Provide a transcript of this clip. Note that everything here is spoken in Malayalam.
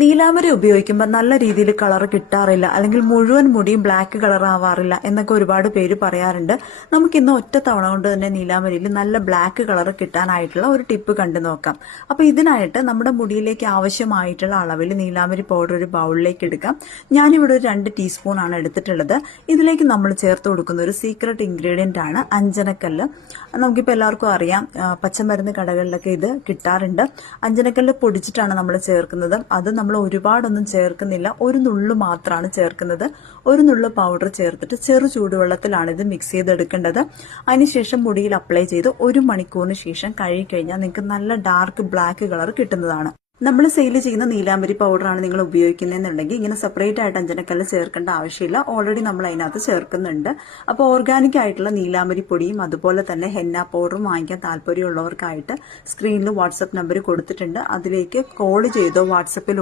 നീലാംബരി ഉപയോഗിക്കുമ്പോൾ നല്ല രീതിയിൽ കളർ കിട്ടാറില്ല, അല്ലെങ്കിൽ മുഴുവൻ മുടിയും ബ്ലാക്ക് കളർ ആവാറില്ല എന്നൊക്കെ ഒരുപാട് പേര് പറയാറുണ്ട്. നമുക്ക് ഇന്ന് ഒറ്റ തവണ കൊണ്ട് തന്നെ നീലാംബരിയിൽ നല്ല ബ്ലാക്ക് കളർ കിട്ടാനായിട്ടുള്ള ഒരു ടിപ്പ് കണ്ടു നോക്കാം. അപ്പൊ ഇതിനായിട്ട് നമ്മുടെ മുടിയിലേക്ക് ആവശ്യമായിട്ടുള്ള അളവിൽ നീലാംബരി പൗഡർ ഒരു ബൗളിലേക്ക് എടുക്കാം. ഞാനിവിടെ ഒരു 2 ടീസ്പൂൺ ആണ് എടുത്തിട്ടുള്ളത്. ഇതിലേക്ക് നമ്മൾ ചേർത്ത് കൊടുക്കുന്ന ഒരു സീക്രട്ട് ഇൻഗ്രീഡിയന്റ് ആണ് അഞ്ജനക്കല്ല്. നമുക്കിപ്പോൾ എല്ലാവർക്കും അറിയാം, പച്ചമരുന്ന് കടകളിലൊക്കെ ഇത് കിട്ടാറുണ്ട്. അഞ്ജനക്കല്ല് പൊടിച്ചിട്ടാണ് നമ്മൾ ചേർക്കുന്നത്. അത് നമ്മൾ ഒരുപാടൊന്നും ചേർക്കുന്നില്ല, ഒരു നുള്ളു മാത്രമാണ് ചേർക്കുന്നത്. ഒരു നുള്ളു പൗഡർ ചേർത്തിട്ട് ചെറു ചൂടുവെള്ളത്തിലാണ് ഇത് മിക്സ് ചെയ്തെടുക്കേണ്ടത്. അതിനുശേഷം മുടിയിൽ അപ്ലൈ ചെയ്ത് 1 മണിക്കൂറിന് ശേഷം കഴുകി കഴിഞ്ഞാൽ നിങ്ങൾക്ക് നല്ല ഡാർക്ക് ബ്ലാക്ക് കളർ കിട്ടുന്നതാണ്. നമ്മൾ സെയിൽ ചെയ്യുന്ന നീലാംബരി പൗഡറാണ് നിങ്ങൾ ഉപയോഗിക്കുന്നതെന്നുണ്ടെങ്കിൽ ഇങ്ങനെ സെപ്പറേറ്റ് ആയിട്ട് അഞ്ജനക്കല്ല് ചേർക്കേണ്ട ആവശ്യമില്ല. ഓൾറെഡി നമ്മൾ അതിനകത്ത് ചേർക്കുന്നുണ്ട്. അപ്പോൾ ഓർഗാനിക് ആയിട്ടുള്ള നീലാംബരി പൊടിയും അതുപോലെ തന്നെ ഹെന്ന പൗഡറും വാങ്ങിക്കാൻ താല്പര്യമുള്ളവർക്കായിട്ട് സ്ക്രീനിൽ വാട്സപ്പ് നമ്പർ കൊടുത്തിട്ടുണ്ട്. അതിലേക്ക് കോൾ ചെയ്തോ വാട്സപ്പിൽ